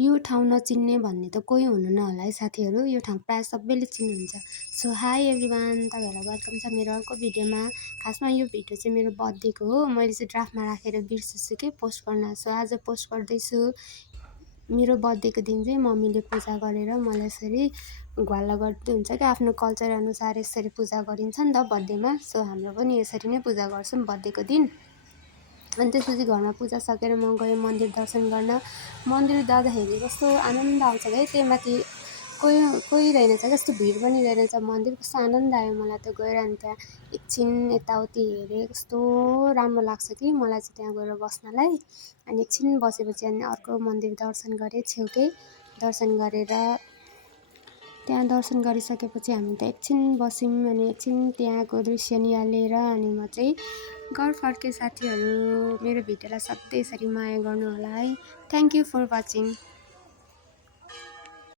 यो ठाउँ नचिन्ने भन्ने त कोही हुनुहुन्न होला है साथीहरू। यो ठाउँ प्रायः सबैले चिन्नुहुन्छ। सो हाई एभ्रिवान, तपाईँहरूलाई वेलकम छ मेरो अर्को भिडियोमा। खासमा यो भिडियो चाहिँ मेरो बर्थडेको हो। मैले चाहिँ ड्राफ्टमा राखेर बिर्सेछु कि पोस्ट गर्न। सो आज पोस्ट गर्दैछु। मेरो बर्थडेको दिन चाहिँ मम्मीले पूजा गरेर मलाई यसरी घ्वाला गर्दै हुन्छ कि आफ्नो कल्चर अनुसार यसरी पूजा गरिन्छ नि त बर्थडेमा। सो हाम्रो पनि यसरी नै पूजा गर्छौँ बर्थडेको दिन। अनि त्यसपछि घरमा पूजा सकेर म गएँ मन्दिर दर्शन गर्न। मन्दिर जाँदाखेरि कस्तो आनन्द आउँछ है, त्यही माथि कोही रहेनछ, कस्तो भिड पनि रहेनछ मन्दिर। कस्तो आनन्द आयो मलाई त गएर। अनि त्यहाँ एकछिन यताउति हेरेँ, कस्तो राम्रो लाग्छ कि मलाई चाहिँ त्यहाँ गएर बस्नलाई। अनि एकछिन बसेपछि अनि अर्को मन्दिर दर्शन गरेँ छेउकै। दर्शन गरेर त्यहाँ दर्शन गरिसकेपछि हामी त एकछिन बस्यौँ। अनि एकछिन त्यहाँको दृश्य निहालेर अनि म चाहिँ घर फर्केँ। साथीहरू, मेरो भिडियोलाई सधैँ यसरी माया गर्नु होला है। Thank you for watching.